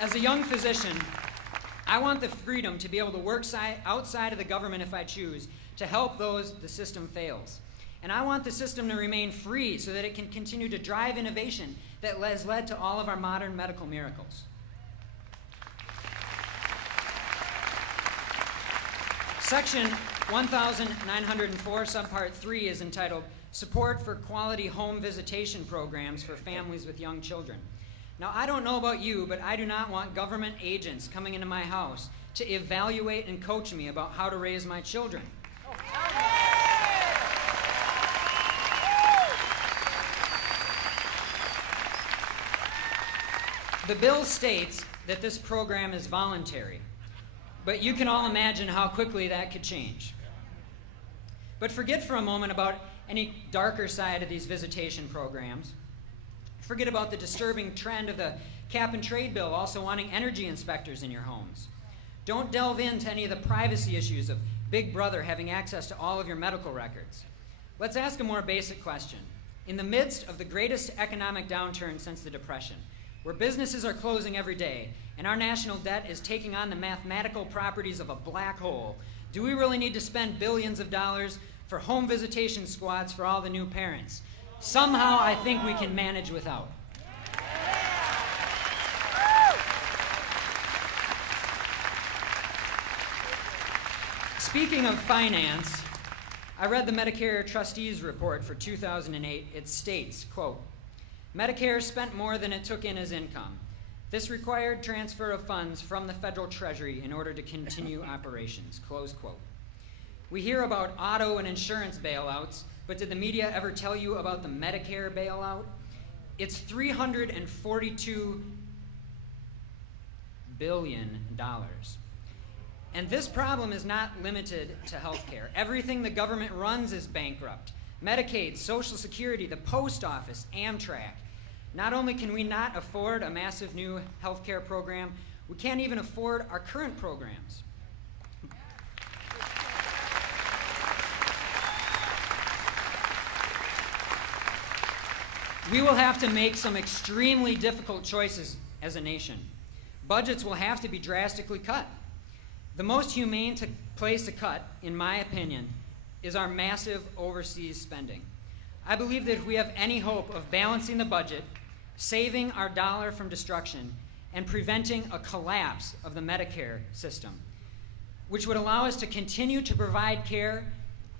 As a young physician, I want the freedom to be able to work outside of the government if I choose, to help those the system fails. And I want the system to remain free so that it can continue to drive innovation that has led to all of our modern medical miracles. Section 1904, subpart 3 is entitled Support for Quality Home Visitation Programs for Families with Young Children. Now, I don't know about you, but I do not want government agents coming into my house to evaluate and coach me about how to raise my children. The bill states that this program is voluntary, but you can all imagine how quickly that could change. But forget for a moment about any darker side of these visitation programs. Forget about the disturbing trend of the cap and trade bill also wanting energy inspectors in your homes. Don't delve into any of the privacy issues of Big Brother having access to all of your medical records. Let's ask a more basic question. In the midst of the greatest economic downturn since the Depression, where businesses are closing every day and our national debt is taking on the mathematical properties of a black hole, do we really need to spend billions of dollars for home visitation squads for all the new parents? Somehow I think we can manage without. Speaking of finance, I read the Medicare Trustees Report for 2008. It states, quote, Medicare spent more than it took in as income. This required transfer of funds from the federal treasury in order to continue operations, close quote. We hear about auto and insurance bailouts, but did the media ever tell you about the Medicare bailout? It's $342 billion. And this problem is not limited to healthcare. Everything the government runs is bankrupt. Medicaid, Social Security, the post office, Amtrak. Not only can we not afford a massive new healthcare program, we can't even afford our current programs. We will have to make some extremely difficult choices as a nation. Budgets will have to be drastically cut. The most humane place to cut, in my opinion, is our massive overseas spending. I believe that if we have any hope of balancing the budget, saving our dollar from destruction, and preventing a collapse of the Medicare system, which would allow us to continue to provide care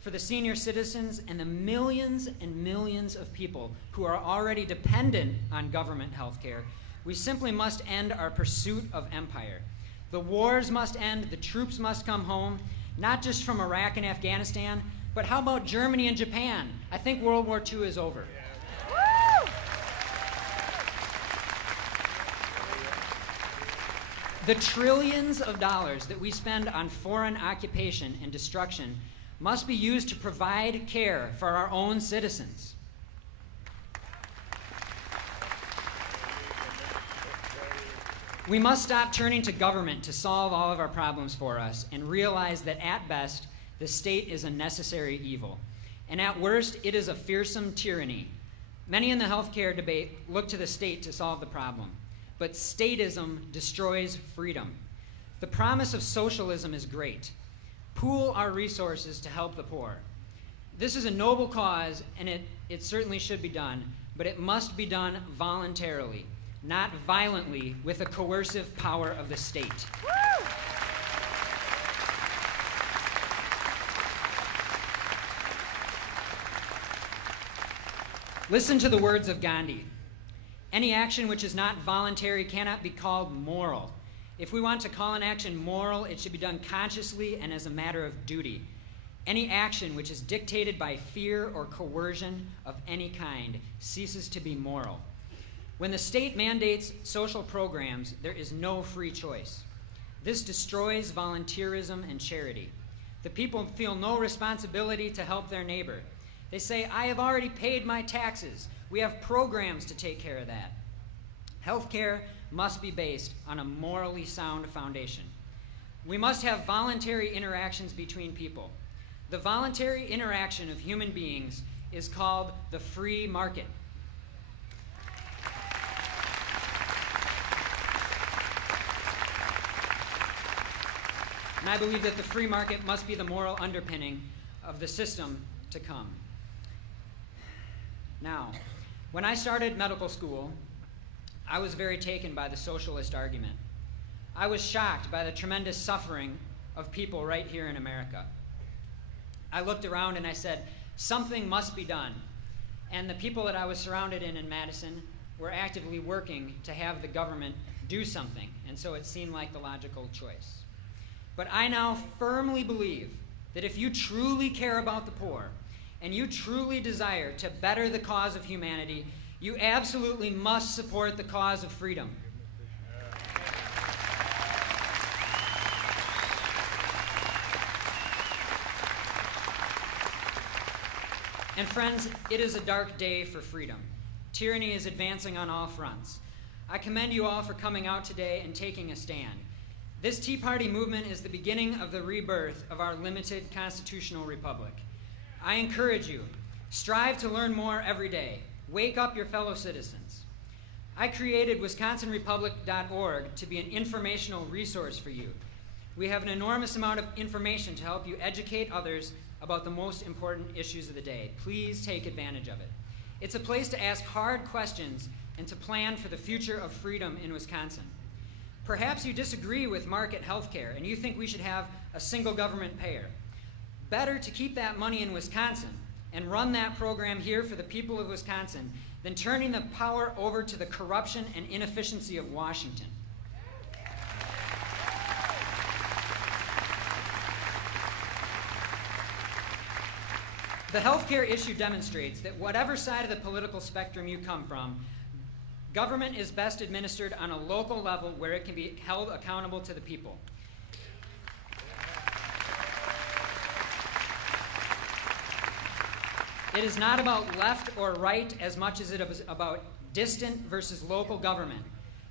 for the senior citizens and the millions and millions of people who are already dependent on government health care, we simply must end our pursuit of empire. The wars must end, the troops must come home, not just from Iraq and Afghanistan, but how about Germany and Japan? I think World War II is over. The trillions of dollars that we spend on foreign occupation and destruction must be used to provide care for our own citizens. We must stop turning to government to solve all of our problems for us and realize that at best, the state is a necessary evil. And at worst, it is a fearsome tyranny. Many in the healthcare debate look to the state to solve the problem. But statism destroys freedom. The promise of socialism is great. Pool our resources to help the poor. This is a noble cause, and it certainly should be done, but it must be done voluntarily, not violently with the coercive power of the state. Listen to the words of Gandhi. Any action which is not voluntary cannot be called moral. If we want to call an action moral, it should be done consciously and as a matter of duty. Any action which is dictated by fear or coercion of any kind ceases to be moral. When the state mandates social programs, there is no free choice. This destroys volunteerism and charity. The people feel no responsibility to help their neighbor. They say, I have already paid my taxes. We have programs to take care of that. Healthcare must be based on a morally sound foundation. We must have voluntary interactions between people. The voluntary interaction of human beings is called the free market. I believe that the free market must be the moral underpinning of the system to come. Now, when I started medical school, I was very taken by the socialist argument. I was shocked by the tremendous suffering of people right here in America. I looked around and I said, something must be done. And the people that I was surrounded in Madison were actively working to have the government do something, and so it seemed like the logical choice. But I now firmly believe that if you truly care about the poor and you truly desire to better the cause of humanity, you absolutely must support the cause of freedom. And friends, it is a dark day for freedom. Tyranny is advancing on all fronts. I commend you all for coming out today and taking a stand. This Tea Party movement is the beginning of the rebirth of our limited constitutional republic. I encourage you, strive to learn more every day. Wake up your fellow citizens. I created WisconsinRepublic.org to be an informational resource for you. We have an enormous amount of information to help you educate others about the most important issues of the day. Please take advantage of it. It's a place to ask hard questions and to plan for the future of freedom in Wisconsin. Perhaps you disagree with market health care and you think we should have a single government payer. Better to keep that money in Wisconsin and run that program here for the people of Wisconsin than turning the power over to the corruption and inefficiency of Washington. The healthcare issue demonstrates that whatever side of the political spectrum you come from, government is best administered on a local level where it can be held accountable to the people. It is not about left or right as much as it is about distant versus local government.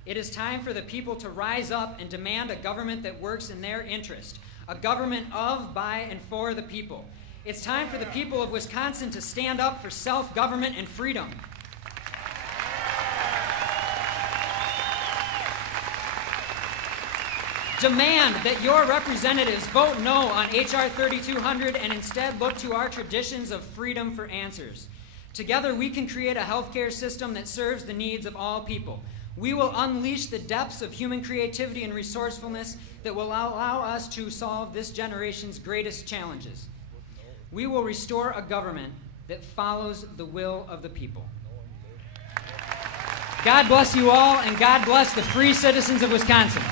It is time for the people to rise up and demand a government that works in their interest, a government of, by, and for the people. It's time for the people of Wisconsin to stand up for self-government and freedom. Demand that your representatives vote no on H.R. 3200 and instead look to our traditions of freedom for answers. Together, we can create a healthcare system that serves the needs of all people. We will unleash the depths of human creativity and resourcefulness that will allow us to solve this generation's greatest challenges. We will restore a government that follows the will of the people. God bless you all, and God bless the free citizens of Wisconsin.